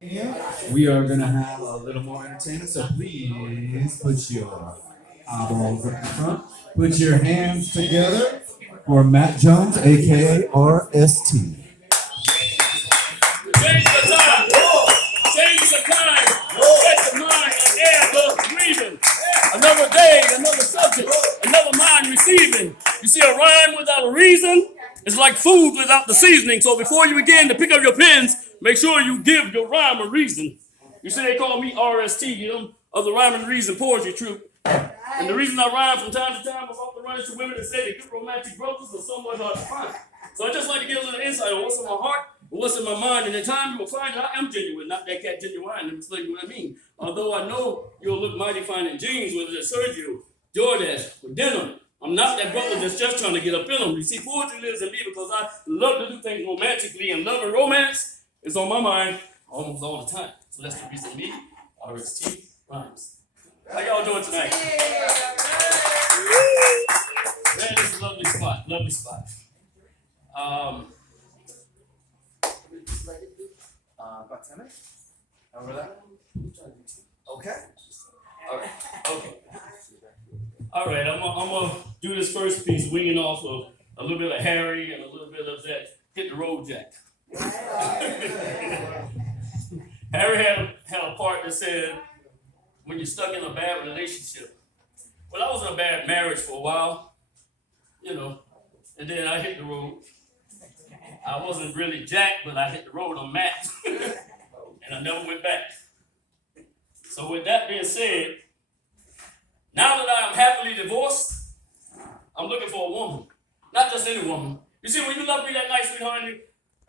We are going to have a little more entertainment, so please put your eyeballs up in front. Put your hands together for Matt Jones, aka RST. Change the time. Change the time. Set the mind and air the breathing. Another day, another subject, another mind receiving. You see, a rhyme without a reason is like food without the seasoning. So before you begin to pick up your pens, make sure you give your rhyme a reason. You see, they call me RST, of the Rhyme and Reason Poetry Troupe. And the reason I rhyme from time to time about the run into women that say that good romantic brothers are somewhat hard to find. So I just like to get a little insight on what's in my heart and what's in my mind. And in time you will find that I am genuine, not that cat genuine. Let me tell you what I mean. Although I know you'll look mighty fine in jeans, whether it's Sergio, DoorDash, or dinner. I'm not that brother that's just trying to get up in them. You see, poetry lives in me because I love to do things romantically, and love and romance is on my mind almost all the time. So that's the reason me, RST, rhymes. How y'all doing tonight? Man, this is a lovely spot, lovely spot. About 10 minutes? Over that? Okay. All right. Okay. All right. I'm gonna do this first piece, winging off of a little bit of Harry and a little bit of that hit the road Jack. Harry had a part that said, when you're stuck in a bad relationship. Well, I was in a bad marriage for a while, and then I hit the road. I wasn't really Jack, but I hit the road on Matt, and I never went back. So with that being said, now that I'm happily divorced, I'm looking for a woman, not just any woman. You see, when you love me that night, sweetheart,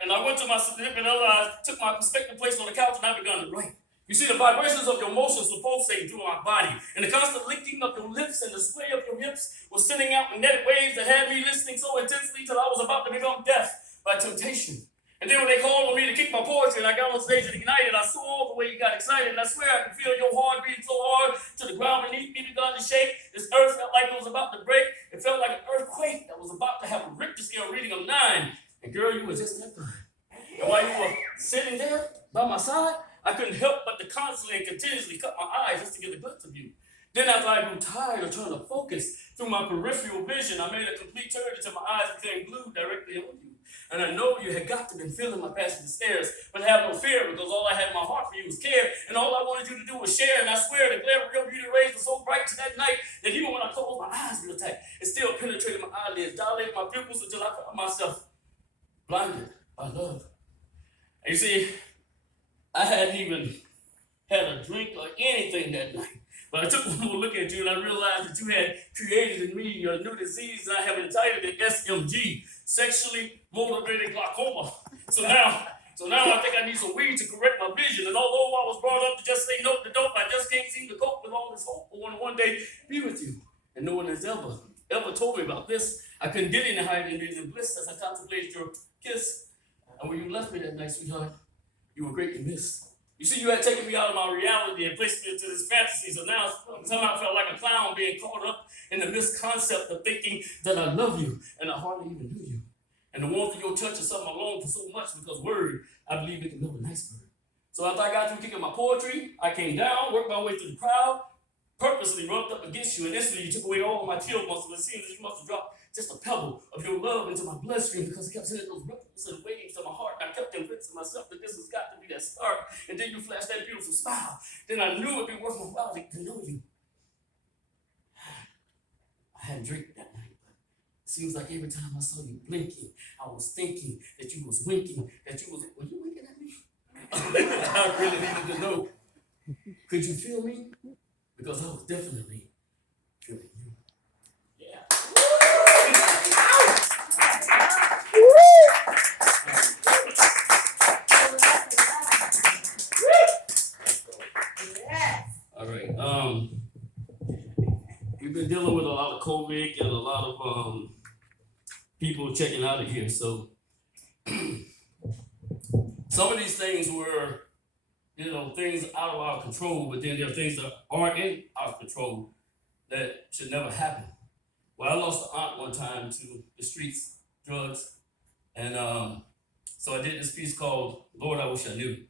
and I went to my significant other, I took my perspective place on the couch, and I began to write. You see, the vibrations of your emotions were pulsating through my body, and the constant licking of your lips and the sway of your hips was sending out magnetic waves that had me listening so intensely till I was about to become deaf by temptation. And then when they called on me to kick my poetry and I got on stage and ignited, I saw all the way you got excited, and I swear I could feel your heart beating so hard till the ground beneath me began to shake. This earth felt like it was about to break. It felt like an earthquake that was about to have a Richter scale reading of 9. And girl, you were just that fine. And while you were sitting there by my side, I couldn't help but to constantly and continuously cut my eyes just to get a glimpse of you. Then after I grew tired of trying to focus through my peripheral vision, I made a complete turn until my eyes became glued directly on you. And I know you had got to been feeling my passion stares, but have no fear because all I had in my heart for you was care, and all I wanted you to do was share. And I swear the glare of your beauty rays was so bright to that night that even when I closed my eyes real tight, it still penetrated my eyelids, dilated my pupils until I found myself blinded by love. And you see, I hadn't even had a drink or anything that night. But I took one more look at you and I realized that you had created in me a new disease, and I have entitled it SMG, sexually motivated glaucoma. So now I think I need some weed to correct my vision. And although I was brought up to just say no to dope, I just can't seem to cope with all this hope for one day be with you. And no one has ever told me about this. I couldn't get any higher than in bliss as I contemplated your kiss. And when you left me that night, sweetheart, you were greatly missed. You see, you had taken me out of my reality and placed me into this fantasy, so now somehow I felt like a clown being caught up in the misconcept of thinking that I love you, and I hardly even knew you. And the warmth of your touch is something I long for so much because word, I believe it can build a nice bird. So after I got through kicking my poetry, I came down, worked my way through the crowd, purposely rubbed up against you, and instantly you took away all of my chill muscles. It seems that you must have dropped just a pebble of your love into my bloodstream because it kept sending those ripples and waves to my heart. And I kept convincing myself that this has got to be that start. And then you flashed that beautiful smile. Then I knew it'd be worth my while to know you. I hadn't drank that night, but it seems like every time I saw you blinking, I was thinking that you was winking, that you was, were you winking at me? I really needed to know. Could you feel me? Because I was definitely feeling you. Yeah. All right. We've been dealing with a lot of COVID and a lot of people checking out of here. So some of these things were, things out of our control, but then there are things that aren't in our control that should never happen. Well, I lost an aunt one time to the streets, drugs, and so I did this piece called "Lord, I Wish I Knew."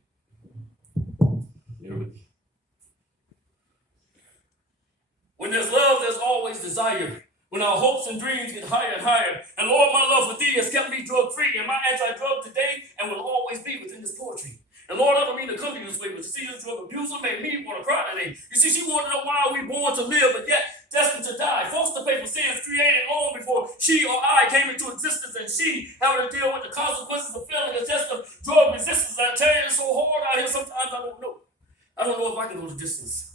When there's love, there's always desire. When our hopes and dreams get higher and higher. And Lord, my love for thee has kept me drug-free, and my anti-drug today and will always be within this poetry. And Lord, I don't mean to come to you this way, but to see this drug abuser made me want to cry today. You see, she wanted to know why we born to live, but yet destined to die. Forced to pay for sins created long before she or I came into existence, and she having to deal with the consequences of failing a test of drug resistance. I tell you, it's so hard out here, sometimes I don't know. I don't know if I can go the distance.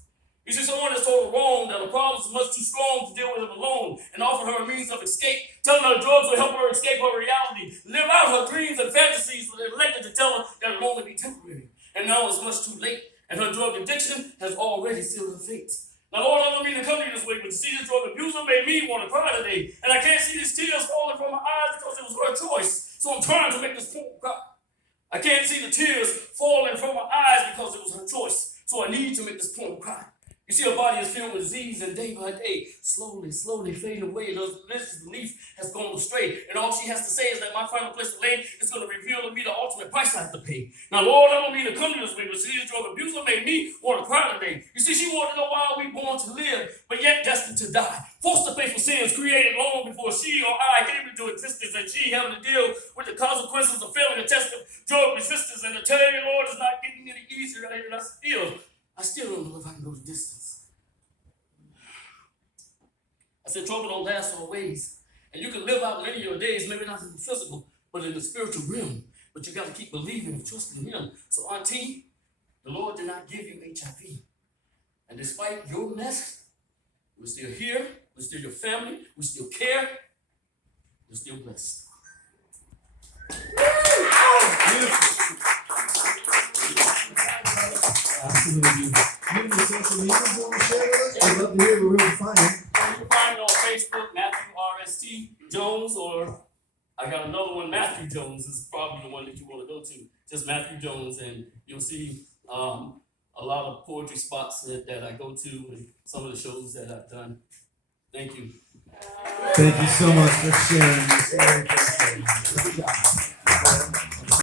You see, someone has told her wrong that the problem is much too strong to deal with it alone, and offered her a means of escape, telling her drugs will help her escape her reality, live out her dreams and fantasies, but they elected to tell her that it will only be temporary. And now it's much too late, and her drug addiction has already sealed her fate. Now, Lord, I don't mean to come to you this way, but to see this drug abuser made me want to cry today, and I can't see these tears falling from my eyes because it was her choice. So I'm trying to make this point cry. I can't see the tears falling from my eyes because it was her choice. So I need to make this point cry. You see, her body is filled with disease, and day by day, slowly fading away. Her religious belief has gone astray, and all she has to say is that my final place to lay is going to reveal to me the ultimate price I have to pay. Now, Lord, I don't mean to come to this way, but see, this drug abuser made me want to cry today. You see, she wanted to know why we born to live, but yet destined to die. Forced to pay for sins created long before she or I came into existence, and she having to deal with the consequences of failing a test of drug resistance. And to tell you, Lord, it's not getting any easier, and I still don't know if I can go the distance. I said, trouble don't last always. And you can live out many of your days, maybe not in the physical, but in the spiritual realm. But you got to keep believing and trusting Him. So, Auntie, the Lord did not give you HIV. And despite your mess, we're still here. We're still your family. We still care. We're still blessed. Absolutely. Any social media you want to share with us? I'd love to hear where we can find him. You can find me on Facebook, Matthew RST Jones, or I got another one, Matthew Jones is probably the one that you want to go to. Just Matthew Jones, and you'll see a lot of poetry spots that I go to and some of the shows that I've done. Thank you. Thank you so much for sharing this. Good job.